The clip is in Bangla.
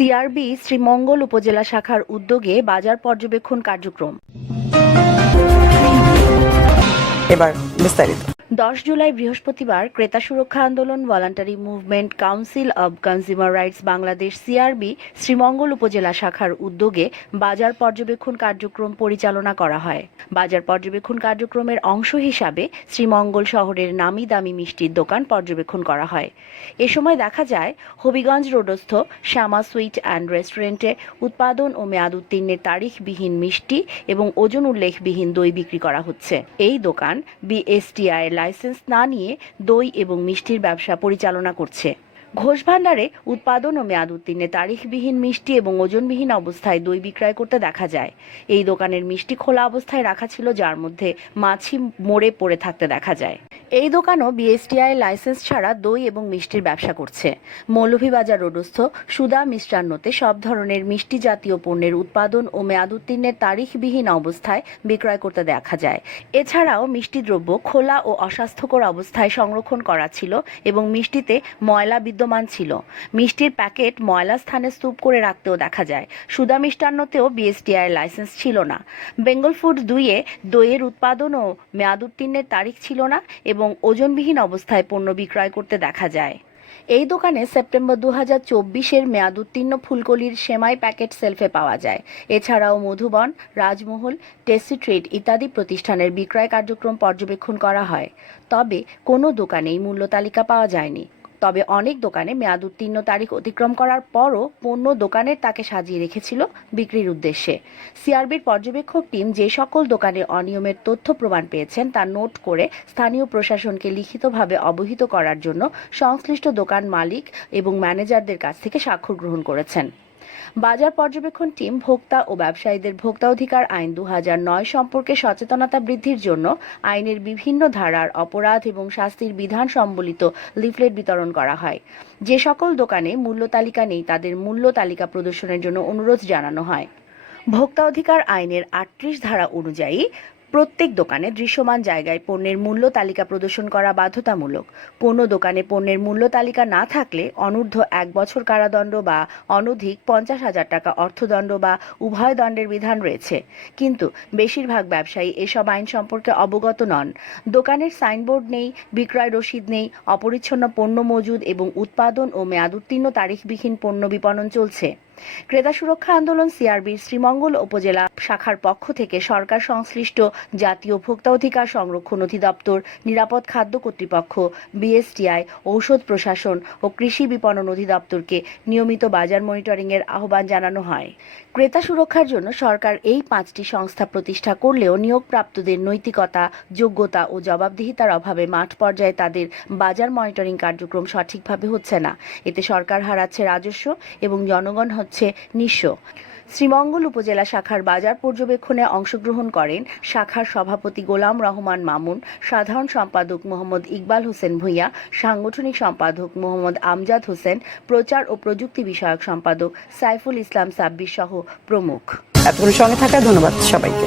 সিআরবি শ্রীমঙ্গল উপজেলা শাখার উদ্যোগে বাজার পর্যবেক্ষণ কার্যক্রম। এবার বিস্তারিত। দশ জুলাই বৃহস্পতিবার ক্রেতা সুরক্ষা আন্দোলন, voluntary movement council of consumer rights Bangladesh CRB, Sreemangal উপজেলা শাখার উদ্যোগে বাজার পর্যবেক্ষণ কার্যক্রম পরিচালনা করা হয়। বাজার পর্যবেক্ষণ কার্যক্রমের অংশ হিসাবে শ্রীমঙ্গল শহরের নামি দামি মিষ্টির দোকান পর্যবেক্ষণ করা হয়। এ সময় দেখা যায়, হবিগঞ্জ রোডস্থ শ্যামা সুইট অ্যান্ড রেস্টুরেন্টে উৎপাদন ও মেয়াদ উত্তীর্ণের তারিখবিহীন মিষ্টি এবং ওজন উল্লেখবিহীন দই বিক্রি করা হচ্ছে। এই দোকান বিএসটিআই লাইসেন্স না নিয়ে দই এবং মিষ্টির ব্যবসা পরিচালনা করছে। ঘোষ ভাণ্ডারে উৎপাদন ও মেয়াদ উত্তীর্ণে তারিখবিহীন মিষ্টি এবং ওজনবিহীন অবস্থায় দই বিক্রয় করতে দেখা যায়। এই দোকানের মিষ্টি খোলা অবস্থায় রাখা ছিল, যার মধ্যে মাছি মরে পড়ে থাকতে দেখা যায়। এই দোকানও বিএসটিআই লাইসেন্স ছাড়া দই এবং মিষ্টির ব্যবসা করছে। মৌলভীবাজার রোডস্থ সুদা মিষ্টান্নতে সব ধরনের মিষ্টি জাতীয় পণ্যের উৎপাদন ও মেয়াদ উত্তীর্ণের তারিখবিহীন অবস্থায় বিক্রয় করতে দেখা যায়। এছাড়াও মিষ্টি দ্রব্য খোলা ও অস্বাস্থ্যকর অবস্থায় সংরক্ষণ করা ছিল এবং মিষ্টিতে ময়লা বিদ্যমান ছিল। মিষ্টির প্যাকেট ময়লা স্থানে স্তূপ করে রাখতেও দেখা যায়। সুদা মিষ্টান্নতেও বিএসটিআই লাইসেন্স ছিল না। বেঙ্গল ফুড দুইয়ে দইয়ের উৎপাদন ও মেয়াদ উত্তীর্ণের তারিখ ছিল না এবং ওজনবিহীন অবস্থায় পণ্য বিক্রয় করতে দেখা যায়। এই দোকানে সেপ্টেম্বর দু হাজার চব্বিশের মেয়াদ উত্তীর্ণ ফুলকলির সেমাই প্যাকেট সেলফে পাওয়া যায়। এছাড়াও মধুবন, রাজমহল টেস্টি ট্রেড ইত্যাদি প্রতিষ্ঠানের বিক্রয় কার্যক্রম পর্যবেক্ষণ করা হয়। তবে কোনো দোকানেই মূল্য তালিকা পাওয়া যায়নি। তবে অনেক দোকানে মেয়াদ উত্তীর্ণ তারিখ অতিক্রম করার পরও পণ্য দোকানের তাকে সাজিয়ে রেখেছিল বিক্রির উদ্দেশ্যে। সিআরবির পর্যবেক্ষক টিম যে সকল দোকানে অনিয়মের তথ্য প্রমাণ পেয়েছেন তা নোট করে স্থানীয় প্রশাসনকে লিখিতভাবে অবহিত করার জন্য সংশ্লিষ্ট দোকান মালিক এবং ম্যানেজারদের কাছ থেকে স্বাক্ষর গ্রহণ করেছেন। বাজার পর্যবেক্ষণ টিম ভোক্তা ও ব্যবসায়ীদের ভোক্তা অধিকার আইন দু নয় সম্পর্কে সচেতনতা বৃদ্ধির জন্য আইনের বিভিন্ন ধারার অপরাধ এবং শাস্তির বিধান সম্বলিত লিফলেট বিতরণ করা হয়। যে সকল দোকানে মূল্য তালিকা নেই, তাদের মূল্য তালিকা প্রদর্শনের জন্য অনুরোধ জানানো হয়। ভোক্তা অধিকার আইনের আটত্রিশ ধারা অনুযায়ী প্রত্যেক দোকানে দৃশ্যমান জায়গায় পণ্যের মূল্য তালিকা প্রদর্শন করা বাধ্যতামূলক। কোনো দোকানে পণ্যের মূল্য তালিকা না থাকলে অনূর্ধ্ব এক বছর কারাদণ্ড বা অনধিক পঞ্চাশ হাজার টাকা অর্থদণ্ড বা উভয় দণ্ডের বিধান রয়েছে। কিন্তু বেশিরভাগ ব্যবসায়ী এসব আইন সম্পর্কে অবগত নন। দোকানের সাইনবোর্ড নেই, বিক্রয় রসিদ নেই, অপরিচ্ছন্ন পণ্য মজুদ এবং উৎপাদন ও মেয়াদোত্তীর্ণ তারিখবিহীন পণ্য বিপণন চলছে। ক্রেতা সুরক্ষা আন্দোলন সিআরবির শ্রীমঙ্গল উপজেলা শাখার পক্ষ থেকে সরকার সংশ্লিষ্ট জাতীয় ভোক্তা অধিকার সংরক্ষণ অধিদপ্তর, নিরাপদ খাদ্য কর্তৃপক্ষ, বিএসটিআই, ঔষধ প্রশাসন ও কৃষি বিপণন অধিদপ্তরকে নিয়মিত বাজার মনিটরিংয়ের আহ্বান জানানো হয়। ক্রেতা সুরক্ষার জন্য সরকার এই পাঁচটি সংস্থা প্রতিষ্ঠা করলেও নিয়োগপ্রাপ্তদের নৈতিকতা, যোগ্যতা ও জবাবদিহিতার অভাবে মাঠ পর্যায়ে তাদের বাজার মনিটরিং কার্যক্রম সঠিকভাবে হচ্ছে না। এতে সরকার হারাচ্ছে রাজস্ব এবং জনগণ হচ্ছে নিঃস্ব। শ্রীমঙ্গল উপজেলা শাখার বাজার পর্যবেক্ষণে অংশগ্রহণ করেন শাখার সভাপতি গোলাম রহমান মামুন, সাধারণ সম্পাদক মোহাম্মদ ইকবাল হোসেন ভূঁইয়া, সাংগঠনিক সম্পাদক মোহাম্মদ আমজাদ হোসেন, প্রচার ও প্রযুক্তি বিষয়ক সম্পাদক সাইফুল ইসলাম সাব্বির সহ প্রমুখ। এতক্ষণ সঙ্গে থাকা ধন্যবাদ সবাইকে।